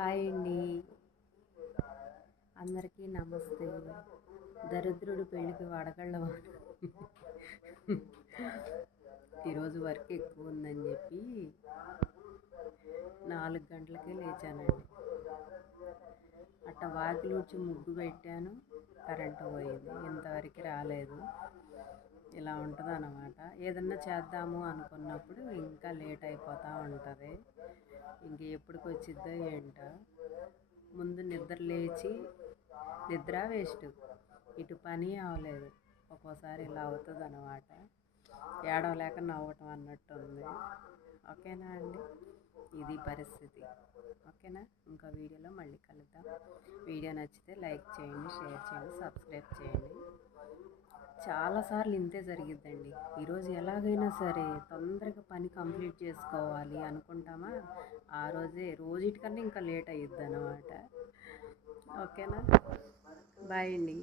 Hi అండి, అందరికీ నమస్తే. దరిద్రుడు పెళ్ళికి వడగళ్ళ ఈరోజు వర్క్ ఎక్కువ ఉందని చెప్పి 4 గంటలకే లేచానండి. అట్ట వాకిలి ఊడ్చి ముగ్గు పెట్టాను, కరెంటు పోయింది. ఇంతవరకు రాలేదు. ఇలా ఉంటుంది అన్నమాట. ఏదన్నా చేద్దాము అనుకున్నప్పుడు ఇంకా లేట్ అయిపోతూ ఉంటుంది. ఇంక ఎప్పటికి వచ్చిద్దో ఏంటో. ముందు నిద్ర లేచి నిద్ర వేస్ట్, ఇటు పని అవ్వలేదు. ఒక్కోసారి ఇలా అవుతుంది అన్నమాట. ఏడవలేక నవ్వటం అన్నట్టు ఉంది. ఓకేనా అండి, ఇది పరిస్థితి. ఓకేనా, ఇంకో వీడియోలో మళ్ళీ కలుద్దాం. వీడియో నచ్చితే లైక్ చేయండి, షేర్ చేయండి, సబ్స్క్రైబ్ చేయండి. చాలాసార్లు ఇంతే జరిగిద్దండి. ఈరోజు ఎలాగైనా సరే తొందరగా పని కంప్లీట్ చేసుకోవాలి అనుకుంటామా, ఆ రోజే రోజుటికన్నా ఇంకా లేట్ అయ్యిద్ది అన్నమాట. ఓకేనా, బాయ్ అండి.